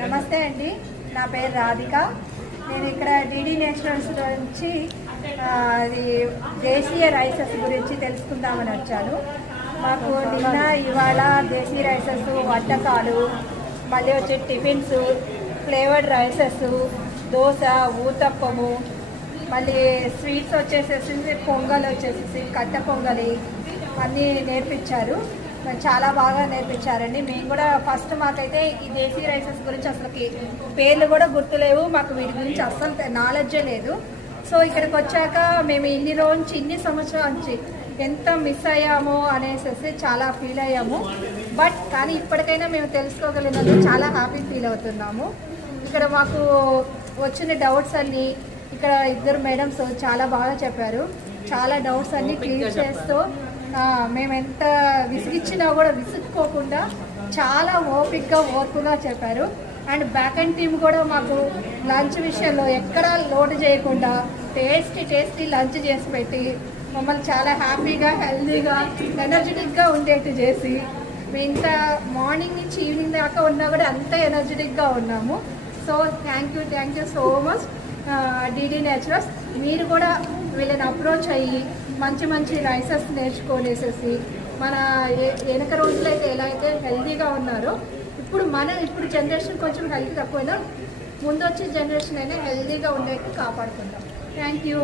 నమస్తే అండి, నా పేరు రాధిక. నేను ఇక్కడ డీడీ నేచురల్స్ నుంచి అది దేశీయ రైసెస్ గురించి తెలుసుకుందామని వచ్చాను. మాకు నిన్న ఇవాళ దేశీయ రైసెస్, వంటకాలు, మళ్ళీ వచ్చే టిఫిన్స్, ఫ్లేవర్డ్ రైసెస్, దోశ, ఊతప్పము, మళ్ళీ స్వీట్స్ వచ్చేసేసి పొంగల్ వచ్చేసేసి కట్ట పొంగలి అన్నీ నేర్పించారు. చాలా బాగా నేర్పించారండి. మేము కూడా ఫస్ట్ మాకైతే ఈ దేశీ రైసెస్ గురించి అసలుకి పేర్లు కూడా గుర్తులేవు, మాకు వీటి గురించి అస్సలు నాలెడ్జే లేదు. సో ఇక్కడికి వచ్చాక మేము ఇన్ని సంవత్సరాల నుంచి ఎంత మిస్ అయ్యామో అనేసి చాలా ఫీల్ అయ్యాము. కానీ ఇప్పటికైనా మేము తెలుసుకోగలిగినందుకు చాలా హ్యాపీ ఫీల్ అవుతున్నాము. ఇక్కడ మాకు వచ్చిన డౌట్స్ అన్నీ ఇక్కడ ఇద్దరు మేడమ్స్ చాలా బాగా చెప్పారు. చాలా డౌట్స్ అన్నీ క్లియర్ చేస్తూ మేము ఎంత విసిగిచ్చినా కూడా విసుక్కోకుండా చాలా ఓర్పుగా చెప్పారు. అండ్ బ్యాక్ అండ్ టీమ్ కూడా మాకు లంచ్ విషయంలో ఎక్కడా లోటు చేయకుండా టేస్టీ లంచ్ చేసి పెట్టి మమ్మల్ని చాలా హ్యాపీగా, హెల్తీగా, ఎనర్జెటిక్గా ఉండేట్టు చేసి మేము ఇంత మార్నింగ్ నుంచి ఈవినింగ్ దాకా ఉన్నా కూడా అంత ఎనర్జెటిక్గా ఉన్నాము. So thank you so much DD naturals. మీరు కూడా వీళ్ళని అప్రోచ్ అయ్యి మంచి రైసెస్ నేర్చుకోనేసేసి మన వెనక రోజులైతే ఎలా అయితే హెల్తీగా ఉన్నారో ఇప్పుడు జనరేషన్ కొంచెం హెల్తీ తక్కువైనా ముందు వచ్చే జనరేషన్ అయినా హెల్తీగా ఉండేట్టు కాపాడుకుంటాం. Thank you.